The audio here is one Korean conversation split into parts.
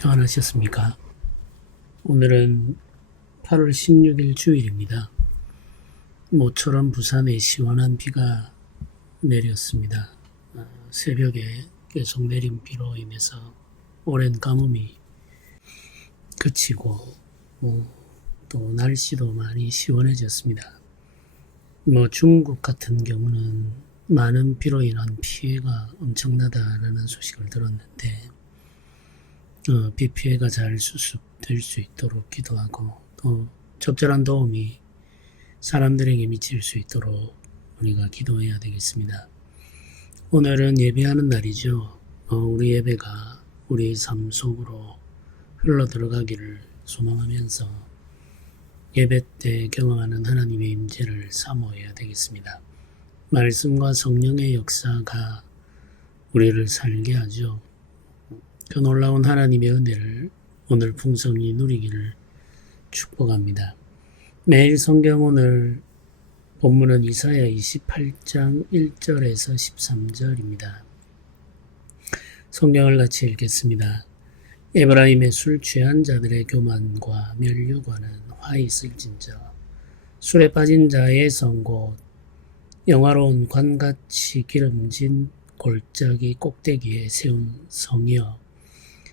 평안하셨습니까? 오늘은 8월 16일 주일입니다. 모처럼 부산에 시원한 비가 내렸습니다. 새벽에 계속 내린 비로 인해서 오랜 가뭄이 그치고 또 날씨도 많이 시원해졌습니다. 중국 같은 경우는 많은 비로 인한 피해가 엄청나다라는 소식을 들었는데 비 피해가 잘 수습될 수 있도록 기도하고 또 적절한 도움이 사람들에게 미칠 수 있도록 우리가 기도해야 되겠습니다. 오늘은 예배하는 날이죠. 우리 예배가 우리 삶 속으로 흘러 들어가기를 소망하면서 예배 때 경험하는 하나님의 임재를 사모해야 되겠습니다. 말씀과 성령의 역사가 우리를 살게 하죠. 그 놀라운 하나님의 은혜를 오늘 풍성히 누리기를 축복합니다. 매일 성경 오늘 본문은 이사야 28장 1절에서 13절입니다. 성경을 같이 읽겠습니다. 에브라임의 술 취한 자들의 교만과 면류관은 화 있을진저 술에 빠진 자의 성곳 영화로운 관같이 기름진 골짜기 꼭대기에 세운 성이여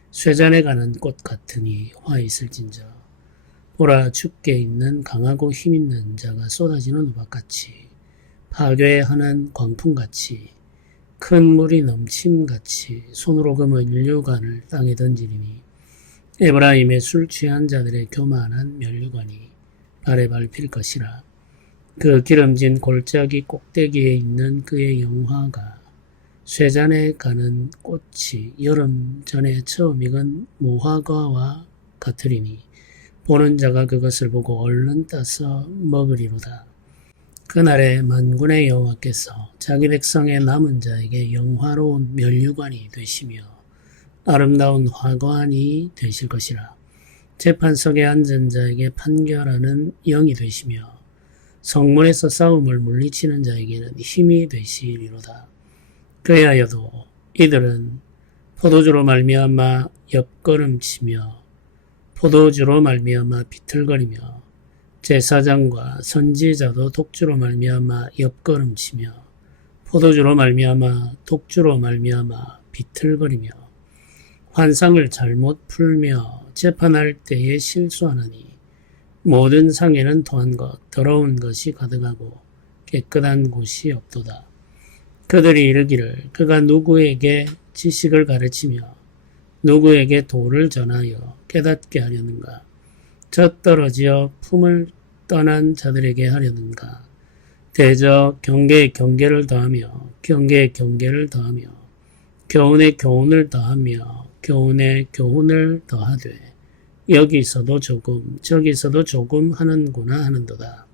쇠잔에 가는 꽃 같으니 화 있을진저 보라 죽게 있는 강하고 힘있는 자가 쏟아지는 우박같이 파괴하는 광풍같이 큰 물이 넘침같이 손으로 금은 면류관을 땅에 던지리니 에브라임의 술 취한 자들의 교만한 면류관이 발에 밟힐 것이라. 그 기름진 골짜기 꼭대기에 있는 그의 영화가 쇠잔에 가는 꽃이 여름 전에 처음 익은 무화과와 같으리니 보는 자가 그것을 보고 얼른 따서 먹으리로다. 그날에 만군의 여호와께서 자기 백성의 남은 자에게 영화로운 면류관이 되시며 아름다운 화관이 되실 것이라. 재판석에 앉은 자에게 판결하는 영이 되시며 성문에서 싸움을 물리치는 자에게는 힘이 되시리로다. 그리하여도 이들은 포도주로 말미암아 옆걸음치며 포도주로 말미암아 비틀거리며 제사장과 선지자도 독주로 말미암아 옆걸음치며 포도주로 말미암아 독주로 말미암아 비틀거리며 환상을 잘못 풀며 재판할 때에 실수하나니 모든 상에는 더한 것 더러운 것이 가득하고 깨끗한 곳이 없도다. 그들이 이르기를 그가 누구에게 지식을 가르치며 누구에게 도를 전하여 깨닫게 하려는가. 젖떨어지어 품을 떠난 자들에게 하려는가. 대저 경계에 경계를 더하며 경계에 경계를 더하며 교훈에 교훈을 더하며 교훈에 교훈을 더하되 여기서도 조금 저기서도 조금 하는구나 하는도다.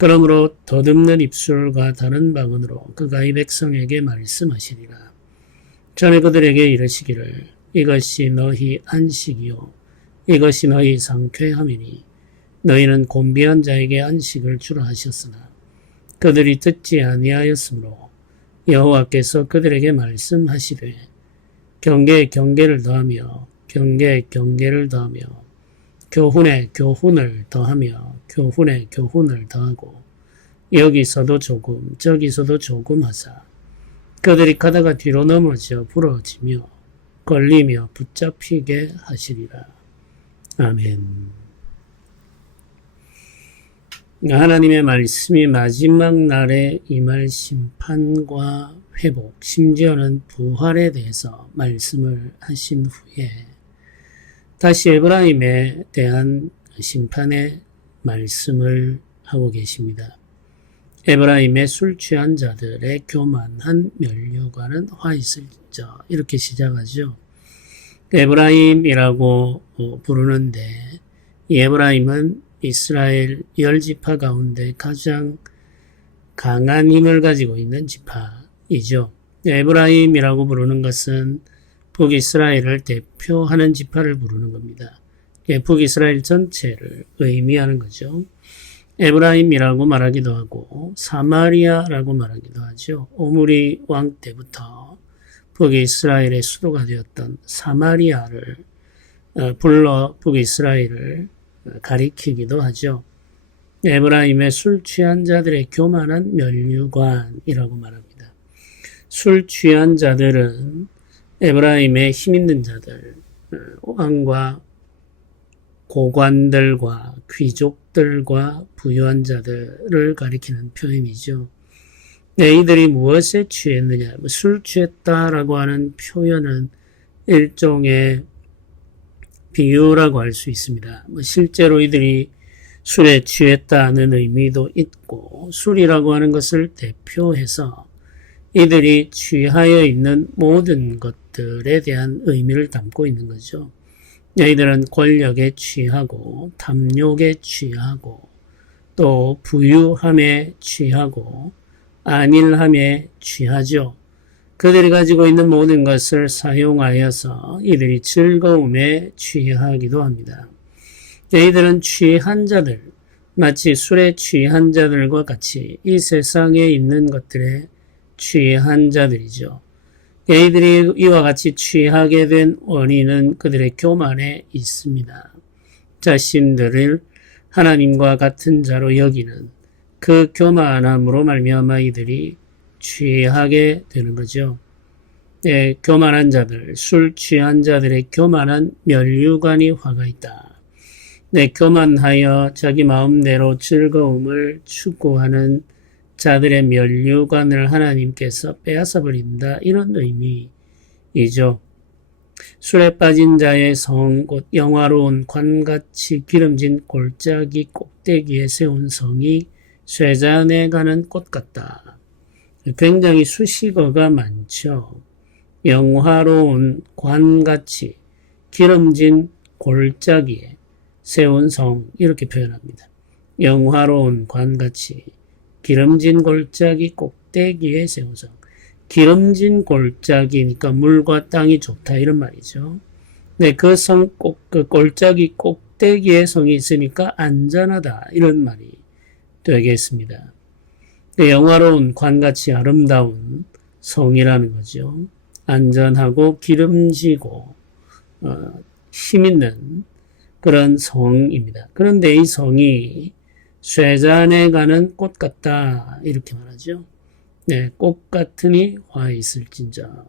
그러므로 더듬는 입술과 다른 방언으로 그가 이 백성에게 말씀하시리라. 전에 그들에게 이르시기를 이것이 너희 안식이요 이것이 너희 상쾌함이니 너희는 곤비한 자에게 안식을 주라 하셨으나 그들이 듣지 아니하였으므로 여호와께서 그들에게 말씀하시되 경계에 경계를 더하며 경계에 경계를 더하며 교훈에 교훈을 더하며 교훈에 교훈을 더하고 여기서도 조금 저기서도 조금 하사 그들이 가다가 뒤로 넘어져 부러지며 걸리며 붙잡히게 하시리라. 아멘. 하나님의 말씀이 마지막 날에 임할 심판과 회복, 심지어는 부활에 대해서 말씀을 하신 후에 다시 에브라임에 대한 심판의 말씀을 하고 계십니다. 에브라임의 술 취한 자들의 교만한 면류관은 화 있을지어 이렇게 시작하죠. 에브라임이라고 부르는데 이 에브라임은 이스라엘 10지파 가운데 가장 강한 힘을 가지고 있는 지파이죠. 에브라임이라고 부르는 것은 북이스라엘을 대표하는 지파를 부르는 겁니다. 북이스라엘 전체를 의미하는 거죠. 에브라임이라고 말하기도 하고 사마리아라고 말하기도 하죠. 오므리 왕 때부터 북이스라엘의 수도가 되었던 사마리아를 불러 북이스라엘을 가리키기도 하죠. 에브라임의 술 취한 자들의 교만한 면류관이라고 말합니다. 술 취한 자들은 에브라임의 힘있는 자들, 왕과 고관들과 귀족들과 부유한 자들을 가리키는 표현이죠. 이들이 무엇에 취했느냐? 술 취했다라고 하는 표현은 일종의 비유라고 할 수 있습니다. 실제로 이들이 술에 취했다는 의미도 있고, 술이라고 하는 것을 대표해서 이들이 취하여 있는 모든 것들에 대한 의미를 담고 있는 거죠. 이들은 권력에 취하고, 탐욕에 취하고, 또 부유함에 취하고, 안일함에 취하죠. 그들이 가지고 있는 모든 것을 사용하여서 이들이 즐거움에 취하기도 합니다. 이들은 취한 자들, 마치 술에 취한 자들과 같이 이 세상에 있는 것들에 취한 자들이죠. 이들이 이와 같이 취하게 된 원인은 그들의 교만에 있습니다. 자신들을 하나님과 같은 자로 여기는 그 교만함으로 말미암아 이들이 취하게 되는 거죠. 교만한 자들, 술 취한 자들의 교만한 면류관이 화가 있다. 교만하여 자기 마음대로 즐거움을 추구하는 자들의 면류관을 하나님께서 빼앗아 버린다. 이런 의미이죠. 술에 빠진 자의 성, 곧 영화로운 관같이 기름진 골짜기 꼭대기에 세운 성이 쇠잔에 가는 꽃 같다. 굉장히 수식어가 많죠. 영화로운 관같이 기름진 골짜기에 세운 성, 이렇게 표현합니다. 영화로운 관같이 기름진 골짜기 꼭대기에 세운 성. 기름진 골짜기니까 물과 땅이 좋다, 이런 말이죠. 그 성 그 골짜기 꼭대기에 성이 있으니까 안전하다, 이런 말이 되겠습니다. 영화로운 관같이 아름다운 성이라는 거죠. 안전하고 기름지고 힘있는 그런 성입니다. 그런데 이 성이 쇠잔에 가는 꽃 같다, 이렇게 말하죠. 꽃 같으니 화 있을진저.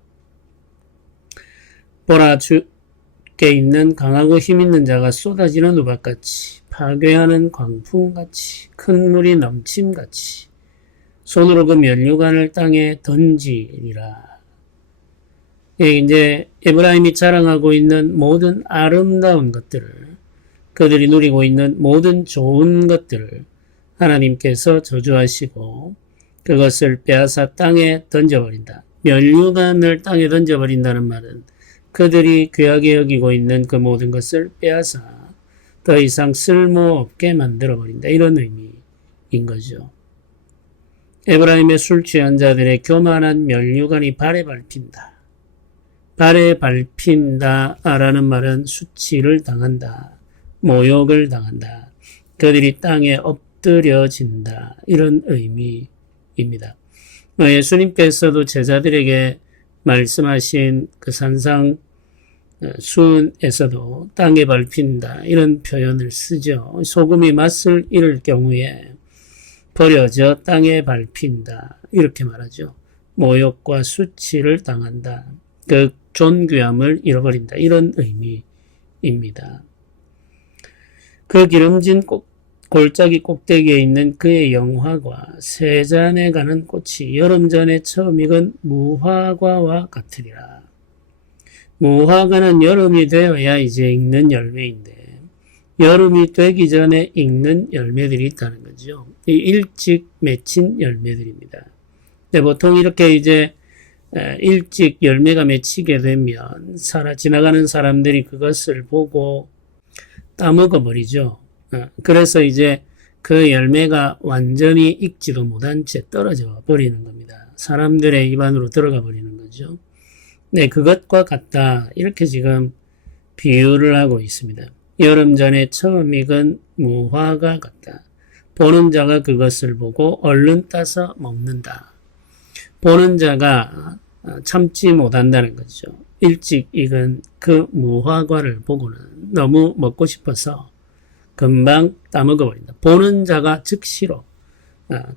보라, 주께 있는 강하고 힘있는 자가 쏟아지는 우박같이, 파괴하는 광풍같이, 큰 물이 넘침같이 손으로 그 면류관을 땅에 던지리라. 이제 에브라임이 자랑하고 있는 모든 아름다운 것들을, 그들이 누리고 있는 모든 좋은 것들을 하나님께서 저주하시고 그것을 빼앗아 땅에 던져버린다. 면류관을 땅에 던져버린다는 말은 그들이 귀하게 여기고 있는 그 모든 것을 빼앗아 더 이상 쓸모없게 만들어버린다. 이런 의미인 거죠. 에브라임의 술 취한 자들의 교만한 면류관이 발에 밟힌다. 발에 밟힌다라는 말은 수치를 당한다. 모욕을 당한다. 그들이 땅에 엎드려진다. 이런 의미입니다. 예수님께서도 제자들에게 말씀하신 그 산상 수에서도 땅에 밟힌다, 이런 표현을 쓰죠. 소금이 맛을 잃을 경우에 버려져 땅에 밟힌다, 이렇게 말하죠. 모욕과 수치를 당한다. 그 존귀함을 잃어버린다. 이런 의미입니다. 그 기름진 골짜기 꼭대기에 있는 그의 영화과 쇠잔에 가는 꽃이 여름 전에 처음 익은 무화과와 같으리라. 무화과는 여름이 되어야 이제 익는 열매인데 여름이 되기 전에 익는 열매들이 있다는 거죠. 이 일찍 맺힌 열매들입니다. 근데 보통 이렇게 이제 일찍 열매가 맺히게 되면 지나가는 사람들이 그것을 보고 따먹어 버리죠. 그래서 이제 그 열매가 완전히 익지도 못한 채 떨어져 버리는 겁니다. 사람들의 입안으로 들어가 버리는 거죠. 그것과 같다, 이렇게 지금 비유를 하고 있습니다. 여름 전에 처음 익은 무화과 같다. 보는 자가 그것을 보고 얼른 따서 먹는다. 보는 자가 참지 못한다는 거죠. 일찍 익은 그 무화과를 보고는 너무 먹고 싶어서 금방 따먹어버린다. 보는 자가 즉시로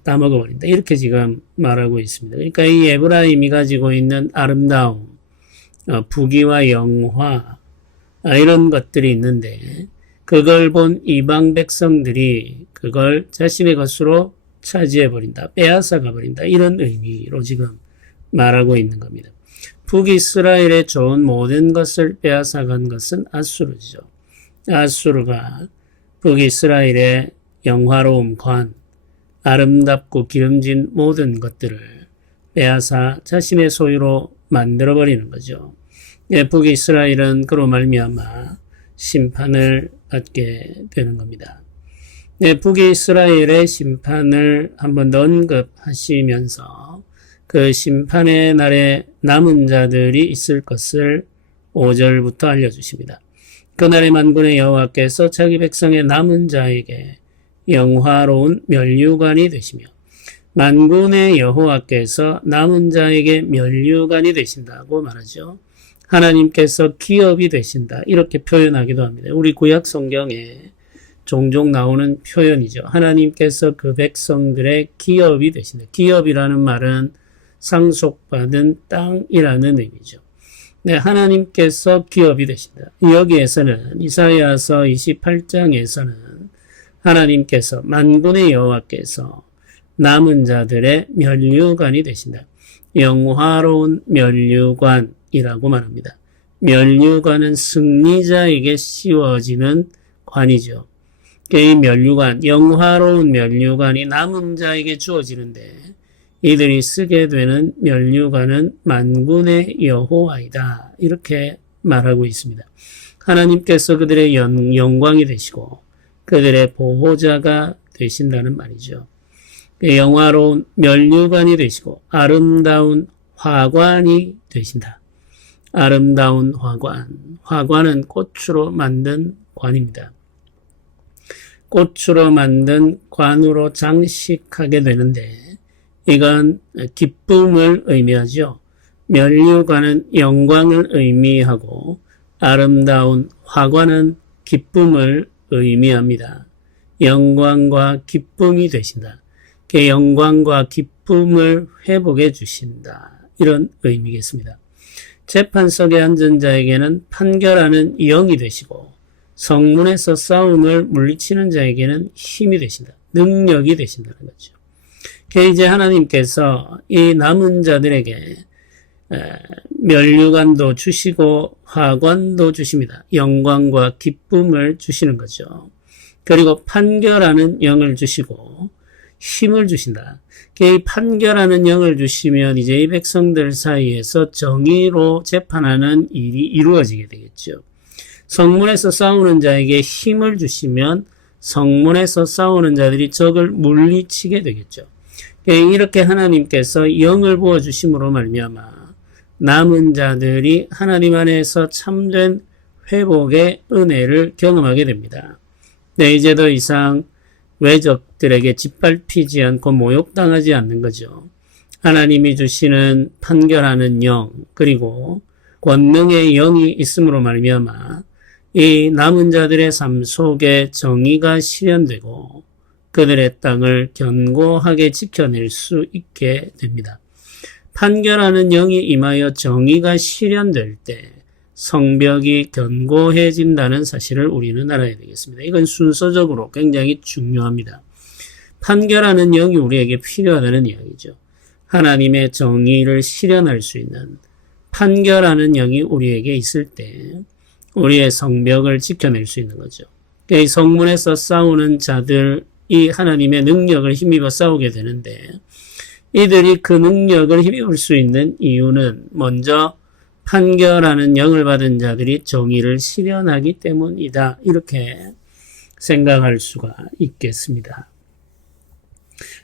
따먹어버린다. 이렇게 지금 말하고 있습니다. 그러니까 이 에브라임이 가지고 있는 아름다움, 부귀와 영화, 이런 것들이 있는데 그걸 본 이방 백성들이 그걸 자신의 것으로 차지해버린다. 빼앗아가버린다. 이런 의미로 지금 말하고 있는 겁니다. 북이스라엘의 좋은 모든 것을 빼앗아간 것은 아수르죠. 아수르가 북이스라엘의 영화로움, 관, 아름답고 기름진 모든 것들을 빼앗아 자신의 소유로 만들어버리는 거죠. 북이스라엘은 그로 말미암아 심판을 받게 되는 겁니다. 북이스라엘의 심판을 한 번 더 언급하시면서 그 심판의 날에 남은 자들이 있을 것을 5절부터 알려주십니다. 그날의 만군의 여호와께서 자기 백성의 남은 자에게 영화로운 면류관이 되시며 만군의 여호와께서 남은 자에게 면류관이 되신다고 말하죠. 하나님께서 기업이 되신다. 이렇게 표현하기도 합니다. 우리 구약 성경에 종종 나오는 표현이죠. 하나님께서 그 백성들의 기업이 되신다. 기업이라는 말은 상속받은 땅이라는 의미죠. 네, 하나님께서 기업이 되신다. 여기에서는 이사야서 28장에서는 하나님께서 만군의 여호와께서 남은 자들의 면류관이 되신다. 영화로운 면류관이라고 말합니다. 면류관은 승리자에게 씌워지는 관이죠. 이 면류관, 영화로운 면류관이 남은 자에게 주어지는데 이들이 쓰게 되는 면류관은 만군의 여호와이다. 이렇게 말하고 있습니다. 하나님께서 그들의 영광이 되시고 그들의 보호자가 되신다는 말이죠. 영화로운 면류관이 되시고 아름다운 화관이 되신다. 아름다운 화관. 화관은 꽃으로 만든 관입니다. 꽃으로 만든 관으로 장식하게 되는데 이건 기쁨을 의미하죠. 면류관은 영광을 의미하고 아름다운 화관은 기쁨을 의미합니다. 영광과 기쁨이 되신다. 그 영광과 기쁨을 회복해 주신다. 이런 의미겠습니다. 재판석에 앉은 자에게는 판결하는 영이 되시고 성문에서 싸움을 물리치는 자에게는 힘이 되신다. 능력이 되신다는 거죠. 이제 하나님께서 이 남은 자들에게 면류관도 주시고 화관도 주십니다. 영광과 기쁨을 주시는 거죠. 그리고 판결하는 영을 주시고 힘을 주신다. 이 판결하는 영을 주시면 이제 이 백성들 사이에서 정의로 재판하는 일이 이루어지게 되겠죠. 성문에서 싸우는 자에게 힘을 주시면 성문에서 싸우는 자들이 적을 물리치게 되겠죠. 이렇게 하나님께서 영을 부어주심으로 말미암아 남은 자들이 하나님 안에서 참된 회복의 은혜를 경험하게 됩니다. 네, 이제 더 이상 외적들에게 짓밟히지 않고 모욕당하지 않는 거죠. 하나님이 주시는 판결하는 영 그리고 권능의 영이 있음으로 말미암아 이 남은 자들의 삶 속에 정의가 실현되고 그들의 땅을 견고하게 지켜낼 수 있게 됩니다. 판결하는 영이 임하여 정의가 실현될 때 성벽이 견고해진다는 사실을 우리는 알아야 되겠습니다. 이건 순서적으로 굉장히 중요합니다. 판결하는 영이 우리에게 필요하다는 이야기죠. 하나님의 정의를 실현할 수 있는 판결하는 영이 우리에게 있을 때 우리의 성벽을 지켜낼 수 있는 거죠. 이 성문에서 싸우는 자들이 하나님의 능력을 힘입어 싸우게 되는데 이들이 그 능력을 힘입을 수 있는 이유는 먼저 판결하는 영을 받은 자들이 정의를 실현하기 때문이다. 이렇게 생각할 수가 있겠습니다.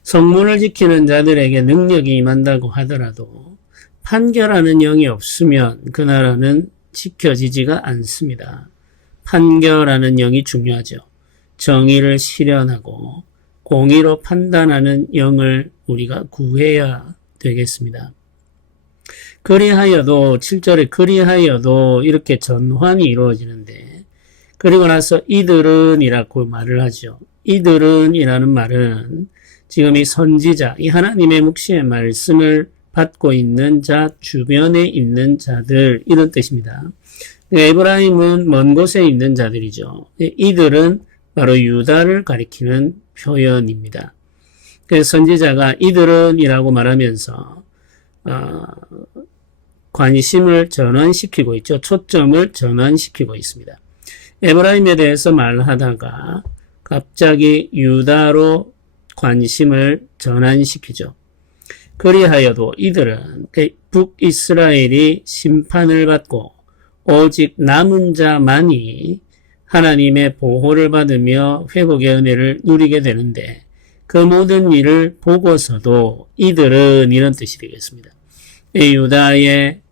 성문을 지키는 자들에게 능력이 임한다고 하더라도 판결하는 영이 없으면 그 나라는 지켜지지가 않습니다. 판결하는 영이 중요하죠. 정의를 실현하고 공의로 판단하는 영을 우리가 구해야 되겠습니다. 그리하여도 7절에 그리하여도 이렇게 전환이 이루어지는데 그리고 나서 이들은 이라고 말을 하죠. 이들은 이라는 말은 지금 이 선지자, 이 하나님의 묵시의 말씀을 받고 있는 자, 주변에 있는 자들 이런 뜻입니다. 에브라임은 먼 곳에 있는 자들이죠. 이들은 바로 유다를 가리키는 표현입니다. 그래서 선지자가 이들은 이라고 말하면서 관심을 전환시키고 있죠. 초점을 전환시키고 있습니다. 에브라임에 대해서 말하다가 갑자기 유다로 관심을 전환시키죠. 그리하여도 이들은 북이스라엘이 심판을 받고 오직 남은 자만이 하나님의 보호를 받으며 회복의 은혜를 누리게 되는데 그 모든 일을 보고서도 이들은 이런 뜻이 되겠습니다. 이 유다의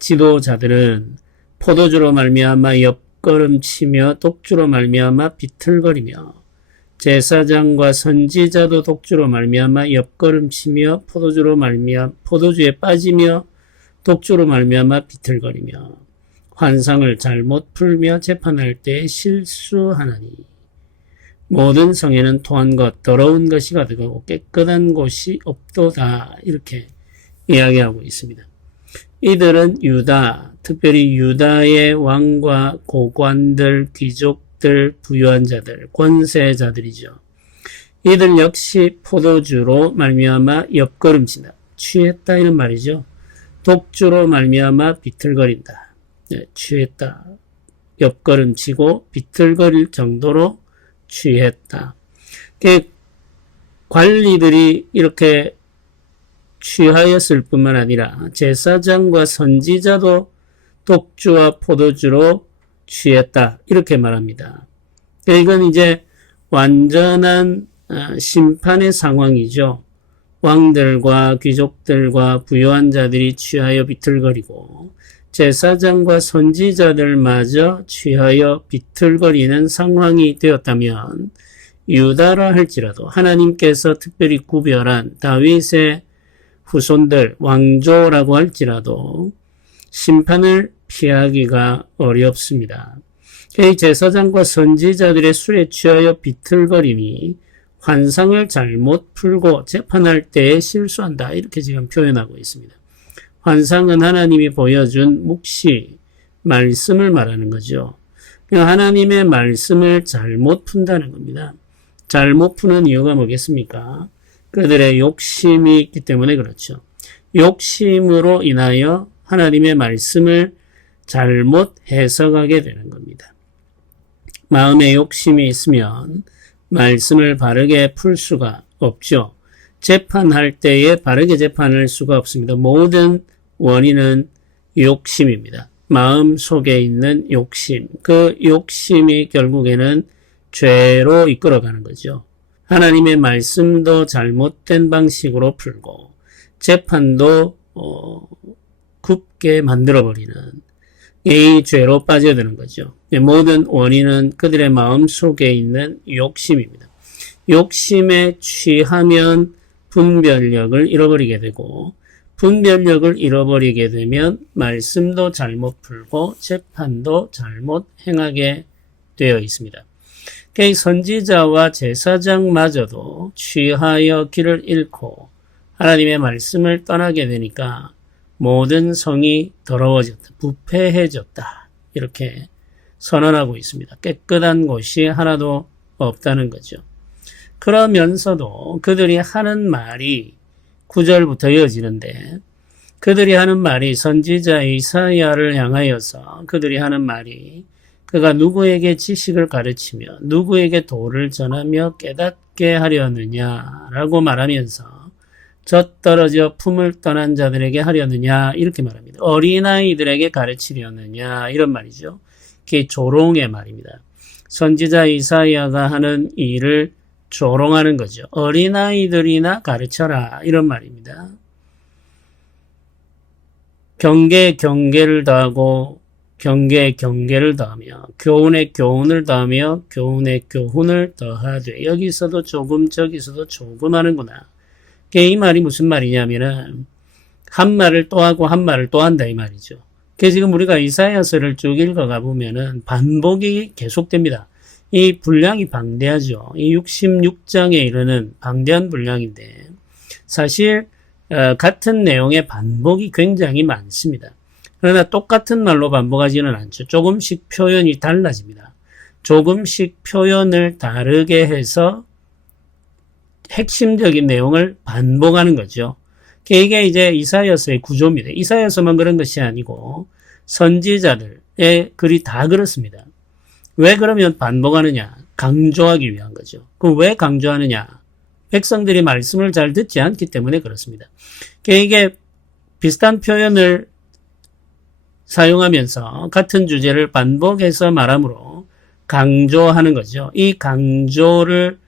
지도자들은 포도주로 말미암아 옆걸음치며 독주로 말미암아 비틀거리며 제사장과 선지자도 독주로 말미암아 옆걸음치며 포도주에 빠지며 독주로 말미암아 비틀거리며 환상을 잘못 풀며 재판할 때 실수하나니 모든 성에는 토한 것 더러운 것이 가득하고 깨끗한 곳이 없도다 이렇게 이야기하고 있습니다. 이들은 유다, 특별히 유다의 왕과 고관들, 귀족들, 부유한 자들, 권세자들이죠. 이들 역시 포도주로 말미암아 옆걸음친다. 취했다 이런 말이죠. 독주로 말미암아 비틀거린다. 취했다. 옆걸음치고 비틀거릴 정도로 취했다. 관리들이 이렇게 취하였을 뿐만 아니라 제사장과 선지자도 독주와 포도주로 취했다. 이렇게 말합니다. 이건 이제 완전한 심판의 상황이죠. 왕들과 귀족들과 부유한 자들이 취하여 비틀거리고 제사장과 선지자들마저 취하여 비틀거리는 상황이 되었다면 유다라 할지라도 하나님께서 특별히 구별한 다윗의 후손들, 왕조라고 할지라도 심판을 피하기가 어렵습니다. 이 제사장과 선지자들의 술에 취하여 비틀거림이 환상을 잘못 풀고 재판할 때에 실수한다. 이렇게 지금 표현하고 있습니다. 환상은 하나님이 보여준 묵시, 말씀을 말하는 거죠. 하나님의 말씀을 잘못 푼다는 겁니다. 잘못 푸는 이유가 뭐겠습니까? 그들의 욕심이 있기 때문에 그렇죠. 욕심으로 인하여 하나님의 말씀을 잘못 해석하게 되는 겁니다. 마음에 욕심이 있으면 말씀을 바르게 풀 수가 없죠. 재판할 때에 바르게 재판할 수가 없습니다. 모든 원인은 욕심입니다. 마음 속에 있는 욕심, 그 욕심이 결국에는 죄로 이끌어가는 거죠. 하나님의 말씀도 잘못된 방식으로 풀고 재판도 굽게 만들어버리는 이 죄로 빠져드는 거죠. 모든 원인은 그들의 마음 속에 있는 욕심입니다. 욕심에 취하면 분별력을 잃어버리게 되고 분별력을 잃어버리게 되면 말씀도 잘못 풀고 재판도 잘못 행하게 되어 있습니다. 선지자와 제사장마저도 취하여 길을 잃고 하나님의 말씀을 떠나게 되니까 모든 성이 더러워졌다, 부패해졌다 이렇게 선언하고 있습니다. 깨끗한 곳이 하나도 없다는 거죠. 그러면서도 그들이 하는 말이 9절부터 이어지는데 그들이 하는 말이 선지자 이사야를 향하여서 그들이 하는 말이 그가 누구에게 지식을 가르치며 누구에게 도를 전하며 깨닫게 하려느냐라고 말하면서 젖떨어져 품을 떠난 자들에게 하려느냐 이렇게 말합니다. 어린아이들에게 가르치려느냐 이런 말이죠. 그게 조롱의 말입니다. 선지자 이사야가 하는 일을 조롱하는 거죠. 어린아이들이나 가르쳐라 이런 말입니다. 경계에 경계를 더하고 경계에 경계를 더하며 교훈에 교훈을 더하며 교훈에 교훈을 더하되 여기서도 조금 저기서도 조금 하는구나. 이 말이 무슨 말이냐면은 한 말을 또 하고 한 말을 또 한다 이 말이죠. 그래서 지금 우리가 이사야서를 쭉 읽어가 보면은 반복이 계속됩니다. 이 분량이 방대하죠. 이 66장에 이르는 방대한 분량인데 사실 같은 내용의 반복이 굉장히 많습니다. 그러나 똑같은 말로 반복하지는 않죠. 조금씩 표현이 달라집니다. 조금씩 표현을 다르게 해서 핵심적인 내용을 반복하는 거죠. 이게 이제 이사야서의 구조입니다. 이사야서만 그런 것이 아니고 선지자들의 글이 다 그렇습니다. 왜 그러면 반복하느냐? 강조하기 위한 거죠. 그럼 왜 강조하느냐? 백성들이 말씀을 잘 듣지 않기 때문에 그렇습니다. 이게 비슷한 표현을 사용하면서 같은 주제를 반복해서 말하므로 강조하는 거죠. 이 강조를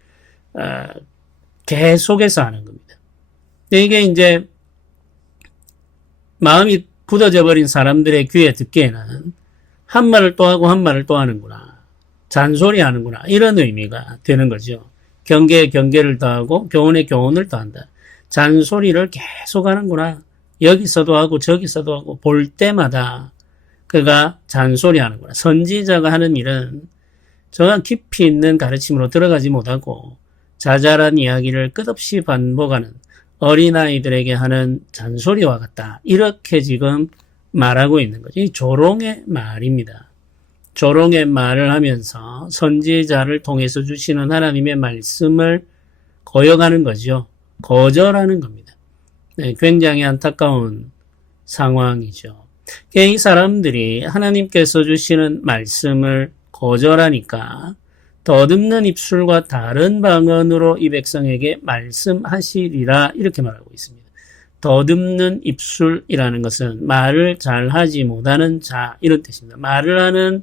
계속해서 하는 겁니다. 이게 이제 마음이 굳어져 버린 사람들의 귀에 듣기에는 한 말을 또 하고 한 말을 또 하는구나. 잔소리 하는구나. 이런 의미가 되는 거죠. 경계에 경계를 더하고 교훈에 교훈을 더한다. 잔소리를 계속 하는구나. 여기서도 하고 저기서도 하고 볼 때마다 그가 잔소리 하는구나. 선지자가 하는 일은 정말 깊이 있는 가르침으로 들어가지 못하고 자잘한 이야기를 끝없이 반복하는 어린아이들에게 하는 잔소리와 같다. 이렇게 지금 말하고 있는 거죠. 이 조롱의 말입니다. 조롱의 말을 하면서 선지자를 통해서 주시는 하나님의 말씀을 거역하는 거죠. 거절하는 겁니다. 네, 굉장히 안타까운 상황이죠. 이 사람들이 하나님께서 주시는 말씀을 거절하니까 더듬는 입술과 다른 방언으로 이 백성에게 말씀하시리라 이렇게 말하고 있습니다. 더듬는 입술이라는 것은 말을 잘하지 못하는 자 이런 뜻입니다. 말을 하는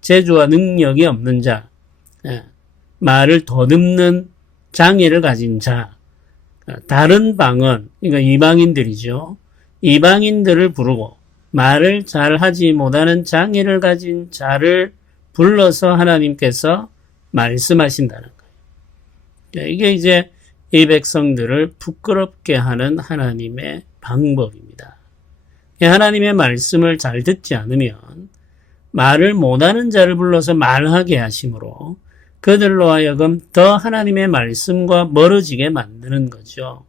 재주와 능력이 없는 자, 말을 더듬는 장애를 가진 자, 다른 방언, 그러니까 이방인들이죠. 이방인들을 부르고 말을 잘하지 못하는 장애를 가진 자를 불러서 하나님께서 말씀하신다는 거예요. 이게 이제 이 백성들을 부끄럽게 하는 하나님의 방법입니다. 하나님의 말씀을 잘 듣지 않으면 말을 못하는 자를 불러서 말하게 하심으로 그들로 하여금 더 하나님의 말씀과 멀어지게 만드는 거죠.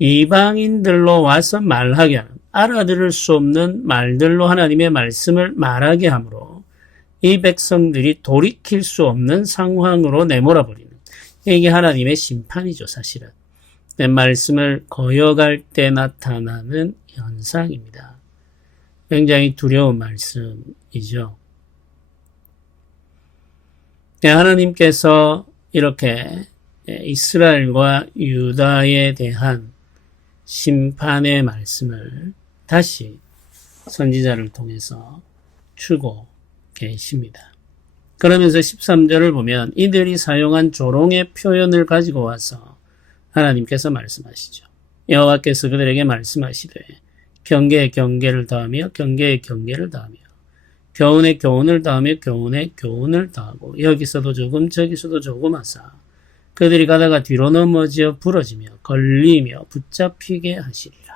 이방인들로 와서 말하게 하는, 알아들을 수 없는 말들로 하나님의 말씀을 말하게 하므로 이 백성들이 돌이킬 수 없는 상황으로 내몰아버리는, 이게 하나님의 심판이죠, 사실은. 말씀을 거역할 때 나타나는 현상입니다. 굉장히 두려운 말씀이죠. 하나님께서 이렇게 이스라엘과 유다에 대한 심판의 말씀을 다시 선지자를 통해서 주고 계십니다. 그러면서 13절을 보면 이들이 사용한 조롱의 표현을 가지고 와서 하나님께서 말씀하시죠. 여호와께서 그들에게 말씀하시되 경계에 경계를 더하며 경계에 경계를 더하며 교훈에 교훈을 더하며 교훈에 교훈을 더하고 여기서도 조금 저기서도 조금 하사 그들이 가다가 뒤로 넘어져 부러지며 걸리며 붙잡히게 하시리라.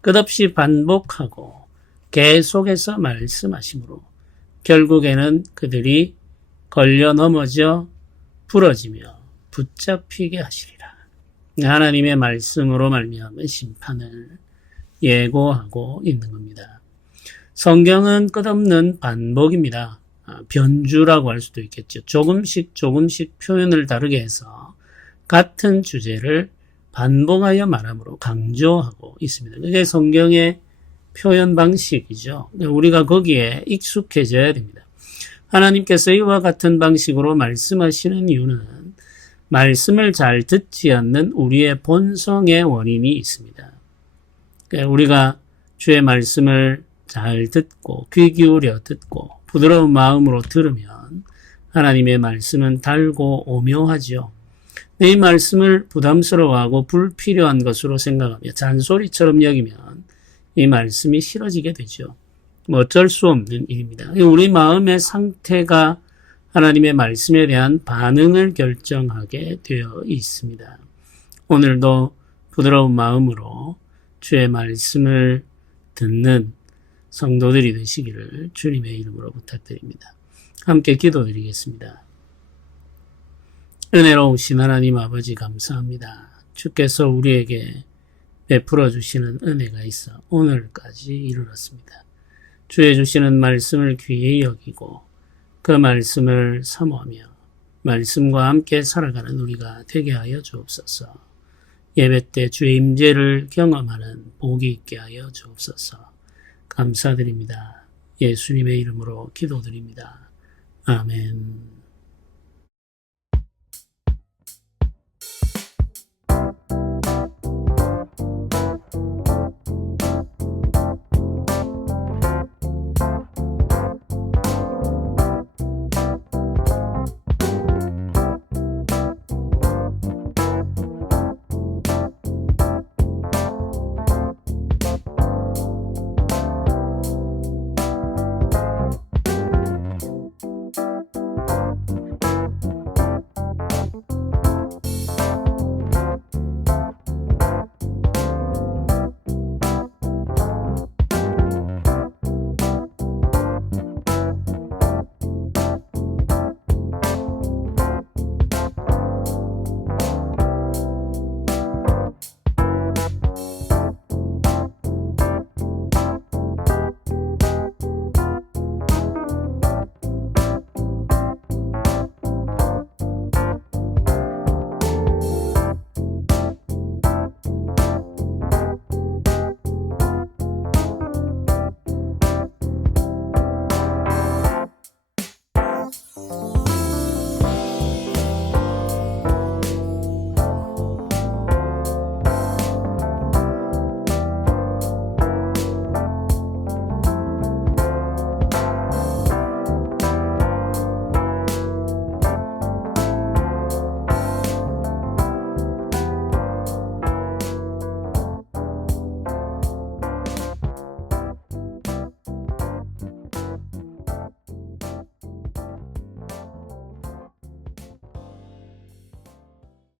끝없이 반복하고 계속해서 말씀하시므로 결국에는 그들이 걸려 넘어져 부러지며 붙잡히게 하시리라. 하나님의 말씀으로 말미암은 심판을 예고하고 있는 겁니다. 성경은 끝없는 반복입니다. 변주라고 할 수도 있겠죠. 조금씩 표현을 다르게 해서 같은 주제를 반복하여 말함으로 강조하고 있습니다. 그게 성경의 표현 방식이죠. 우리가 거기에 익숙해져야 됩니다. 하나님께서 이와 같은 방식으로 말씀하시는 이유는 말씀을 잘 듣지 않는 우리의 본성의 원인이 있습니다. 우리가 주의 말씀을 잘 듣고 귀 기울여 듣고 부드러운 마음으로 들으면 하나님의 말씀은 달고 오묘하죠. 이 말씀을 부담스러워하고 불필요한 것으로 생각하며 잔소리처럼 여기면 이 말씀이 싫어지게 되죠. 어쩔 수 없는 일입니다. 우리 마음의 상태가 하나님의 말씀에 대한 반응을 결정하게 되어 있습니다. 오늘도 부드러운 마음으로 주의 말씀을 듣는 성도들이 되시기를 주님의 이름으로 부탁드립니다. 함께 기도드리겠습니다. 은혜로우신 하나님 아버지 감사합니다. 주께서 우리에게 베풀어 주시는 은혜가 있어 오늘까지 이르렀습니다. 주의 주시는 말씀을 귀히 여기고 그 말씀을 사모하며 말씀과 함께 살아가는 우리가 되게 하여 주옵소서. 예배 때 주의 임재를 경험하는 복이 있게 하여 주옵소서. 감사드립니다. 예수님의 이름으로 기도드립니다. 아멘.